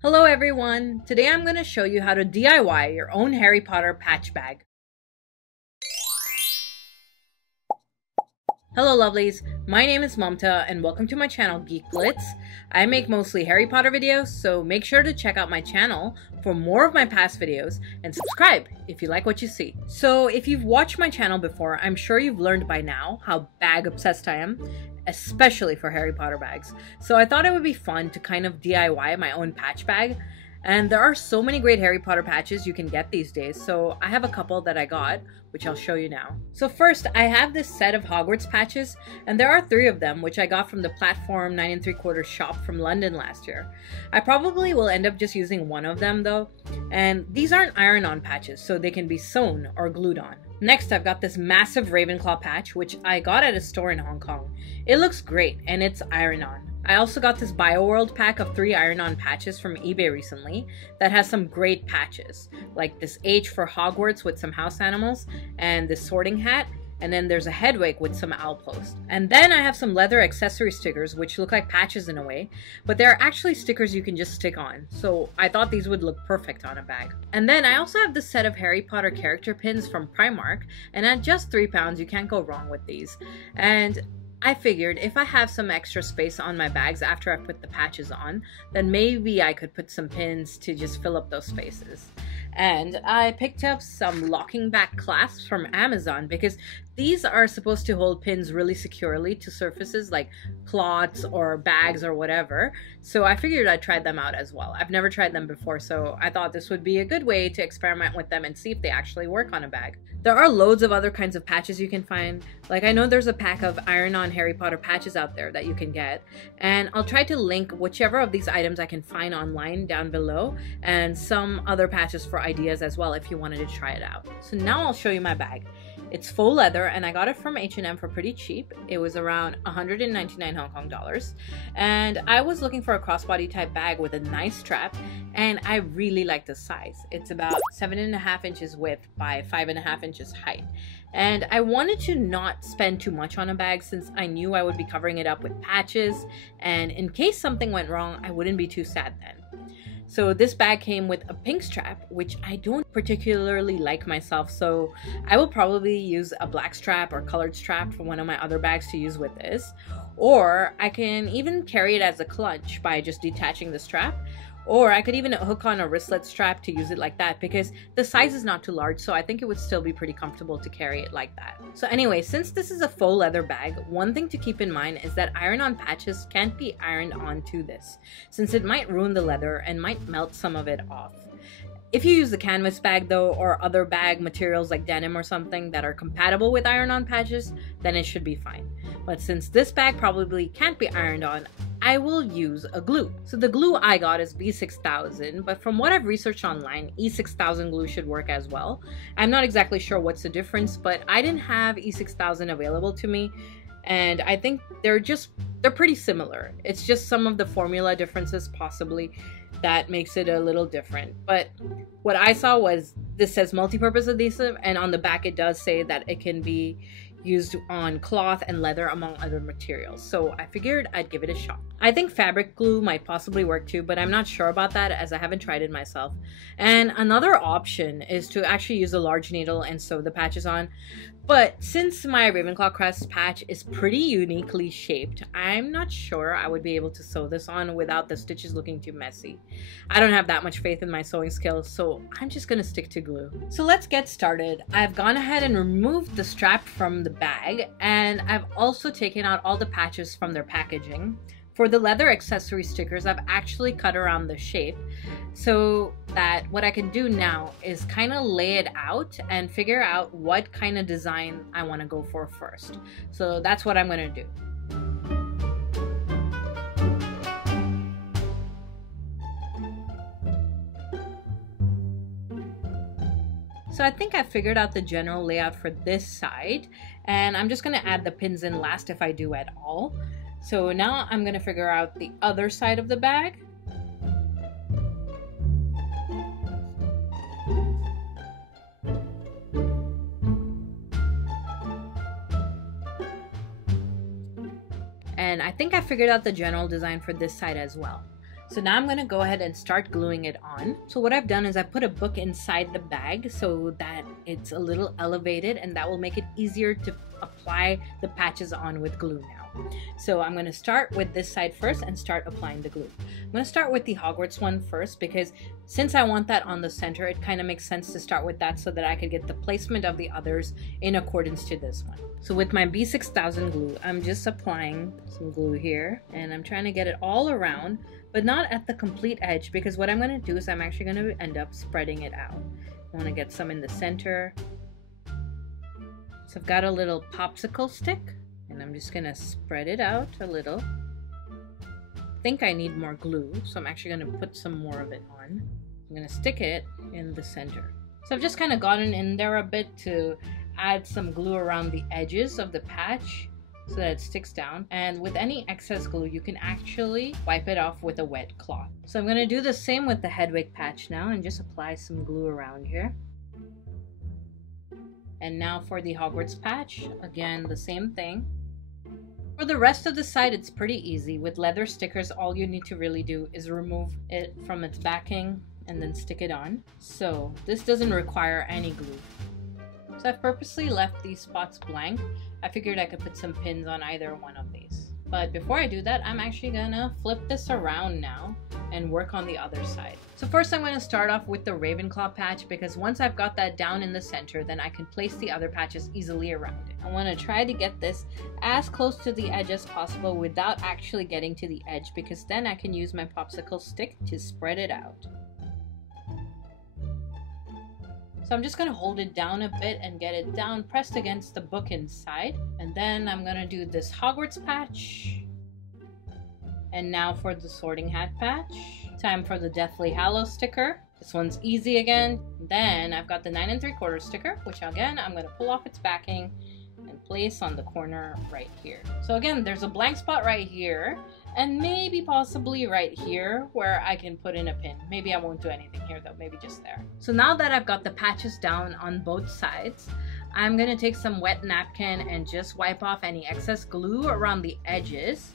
Hello everyone! Today I'm going to show you how to DIY your own Harry Potter patch bag. Hello lovelies, my name is Mamta and welcome to my channel Geek Blitz. I make mostly Harry Potter videos, so make sure to check out my channel for more of my past videos and subscribe if you like what you see. So if you've watched my channel before, I'm sure you've learned by now how bag obsessed I am, especially for Harry Potter bags. So I thought it would be fun to kind of DIY my own patch bag. And there are so many great Harry Potter patches you can get these days, so I have a couple that I got, which I'll show you now. So first, I have this set of Hogwarts patches, and there are 3 of them, which I got from the Platform 9 3/4 shop from London last year. I probably will end up just using one of them though, and these aren't iron-on patches, so they can be sewn or glued on. Next, I've got this massive Ravenclaw patch, which I got at a store in Hong Kong. It looks great, and it's iron-on. I also got this BioWorld pack of 3 iron-on patches from eBay recently that has some great patches, like this H for Hogwarts with some house animals, and this sorting hat, and then there's a Hedwig with some owl post. And then I have some leather accessory stickers which look like patches in a way, but they're actually stickers you can just stick on, so I thought these would look perfect on a bag. And then I also have this set of Harry Potter character pins from Primark, and at just £3 you can't go wrong with these. And I figured if I have some extra space on my bags after I put the patches on, then maybe I could put some pins to just fill up those spaces. And I picked up some locking back clasps from Amazon because these are supposed to hold pins really securely to surfaces like cloths or bags or whatever. So I figured I'd try them out as well. I've never tried them before, so I thought this would be a good way to experiment with them and see if they actually work on a bag. There are loads of other kinds of patches you can find. Like I know there's a pack of iron-on Harry Potter patches out there that you can get, and I'll try to link whichever of these items I can find online down below, and some other patches for ideas as well if you wanted to try it out. So now I'll show you my bag. It's faux leather and I got it from H&M for pretty cheap. It was around 199 Hong Kong dollars. And I was looking for a crossbody type bag with a nice strap, and I really like the size. It's about 7.5 inches width by 5.5 inches height. And I wanted to not spend too much on a bag since I knew I would be covering it up with patches, and in case something went wrong, I wouldn't be too sad then. So this bag came with a pink strap, which I don't particularly like myself, so I will probably use a black strap or colored strap for one of my other bags to use with this. Or I can even carry it as a clutch by just detaching the strap. Or I could even hook on a wristlet strap to use it like that because the size is not too large, so I think it would still be pretty comfortable to carry it like that. So anyway, since this is a faux leather bag, one thing to keep in mind is that iron-on patches can't be ironed onto this, since it might ruin the leather and might melt some of it off. If you use the canvas bag though, or other bag materials like denim or something that are compatible with iron-on patches, then it should be fine. But since this bag probably can't be ironed on, I will use a glue. So the glue I got is B6000, but from what I've researched online, E6000 glue should work as well. I'm not exactly sure what's the difference, but I didn't have E6000 available to me, and I think they're pretty similar. It's just some of the formula differences possibly that makes it a little different. But what I saw was this says multi-purpose adhesive, and on the back it does say that it can be used on cloth and leather among other materials, so I figured I'd give it a shot. I think fabric glue might possibly work too, but I'm not sure about that as I haven't tried it myself. And another option is to actually use a large needle and sew the patches on, but since my Ravenclaw crest patch is pretty uniquely shaped, I'm not sure I would be able to sew this on without the stitches looking too messy. I don't have that much faith in my sewing skills, so I'm just gonna stick to glue. So let's get started. I've gone ahead and removed the strap from the bag, and I've also taken out all the patches from their packaging. For the leather accessory stickers, I've actually cut around the shape so that what I can do now is kind of lay it out and figure out what kind of design I want to go for first. So that's what I'm going to do. So I think I figured out the general layout for this side, and I'm just going to add the pins in last if I do at all. So now I'm going to figure out the other side of the bag. And I think I figured out the general design for this side as well. So now I'm going to go ahead and start gluing it on. So what I've done is I put a book inside the bag so that it's a little elevated, and that will make it easier to apply the patches on with glue now. So I'm going to start with this side first and start applying the glue. I'm going to start with the Hogwarts one first because since I want that on the center, it kind of makes sense to start with that so that I could get the placement of the others in accordance to this one. So with my B6000 glue, I'm just applying some glue here, and I'm trying to get it all around, but not at the complete edge, because what I'm going to do is I'm actually going to end up spreading it out. I want to get some in the center. So I've got a little popsicle stick, and I'm just going to spread it out a little. I think I need more glue, so I'm actually going to put some more of it on. I'm going to stick it in the center. So I've just kind of gotten in there a bit to add some glue around the edges of the patch so that it sticks down. And with any excess glue, you can actually wipe it off with a wet cloth. So I'm going to do the same with the Hedwig patch now and just apply some glue around here. And now for the Hogwarts patch, again, the same thing. For the rest of the side, it's pretty easy. With leather stickers, all you need to really do is remove it from its backing and then stick it on. So this doesn't require any glue. So I've purposely left these spots blank. I figured I could put some pins on either one of these. But before I do that, I'm actually gonna flip this around now and work on the other side. So first I'm gonna start off with the Ravenclaw patch, because once I've got that down in the center, then I can place the other patches easily around it. I wanna try to get this as close to the edge as possible without actually getting to the edge, because then I can use my popsicle stick to spread it out. So I'm just going to hold it down a bit and get it down pressed against the book inside. And then I'm going to do this Hogwarts patch. And now for the Sorting Hat patch. Time for the Deathly Hallows sticker. This one's easy again. Then I've got the 9 3/4 sticker, which again I'm going to pull off its backing and place on the corner right here. So again, there's a blank spot right here, and maybe possibly right here where I can put in a pin. Maybe I won't do anything here though, maybe just there. So now that I've got the patches down on both sides, I'm gonna take some wet napkin and just wipe off any excess glue around the edges.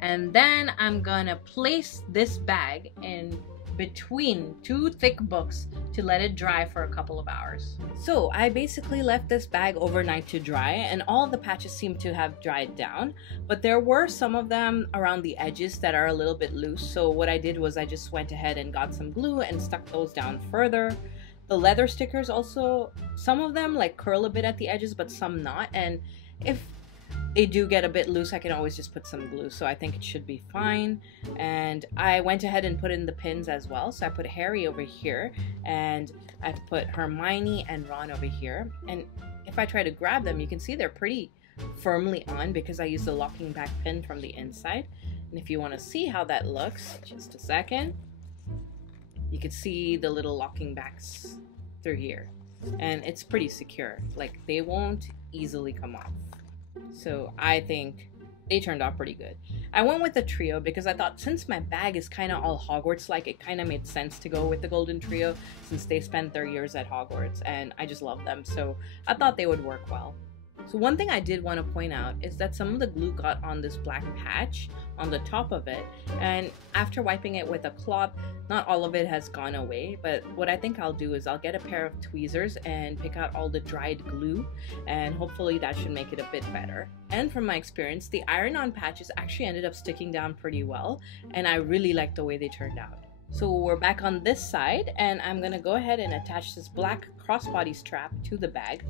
And then I'm gonna place this bag in between two thick books to let it dry for a couple of hours. So I basically left this bag overnight to dry, and all the patches seem to have dried down, but there were some of them around the edges that are a little bit loose. So what I did was I just went ahead and got some glue and stuck those down further. The leather stickers also, some of them like curl a bit at the edges, but some not. And if they do get a bit loose, I can always just put some glue, so I think it should be fine. And I went ahead and put in the pins as well. So I put Harry over here, and I put Hermione and Ron over here. And if I try to grab them, you can see they're pretty firmly on because I used the locking back pin from the inside. And if you want to see how that looks, just a second, you can see the little locking backs through here. And it's pretty secure, like they won't easily come off. So I think they turned out pretty good. I went with the trio because I thought since my bag is kind of all Hogwarts-like, it kind of made sense to go with the Golden Trio since they spent their years at Hogwarts and I just love them. So I thought they would work well. So one thing I did want to point out is that some of the glue got on this black patch on the top of it, and after wiping it with a cloth, not all of it has gone away, but what I think I'll do is I'll get a pair of tweezers and pick out all the dried glue, and hopefully that should make it a bit better. And from my experience, the iron-on patches actually ended up sticking down pretty well, and I really like the way they turned out. So we're back on this side, and I'm going to go ahead and attach this black crossbody strap to the bag.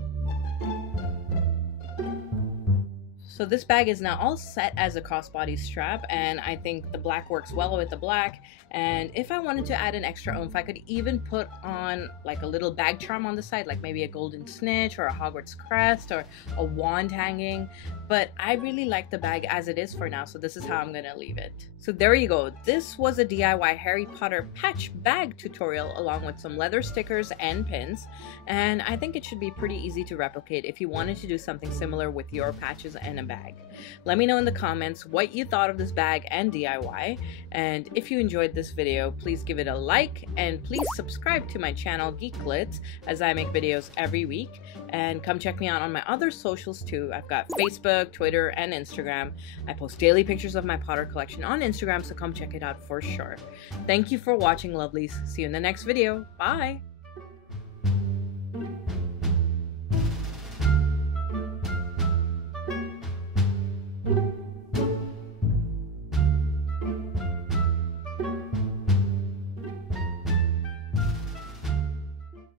So this bag is now all set as a crossbody strap, and I think the black works well with the black. And if I wanted to add an extra oomph, I could even put on like a little bag charm on the side, like maybe a golden snitch or a Hogwarts crest or a wand hanging. But I really like the bag as it is for now, so this is how I'm gonna leave it. So there you go. This was a DIY Harry Potter patch bag tutorial along with some leather stickers and pins. And I think it should be pretty easy to replicate if you wanted to do something similar with your patches and a bag. Let me know in the comments what you thought of this bag and DIY, and if you enjoyed this video, please give it a like, and please subscribe to my channel Geeklets, as I make videos every week, and come check me out on my other socials too. I've got Facebook, Twitter, and Instagram. I post daily pictures of my Potter collection on Instagram, so come check it out for sure. Thank you for watching, lovelies. See you in the next video. Bye!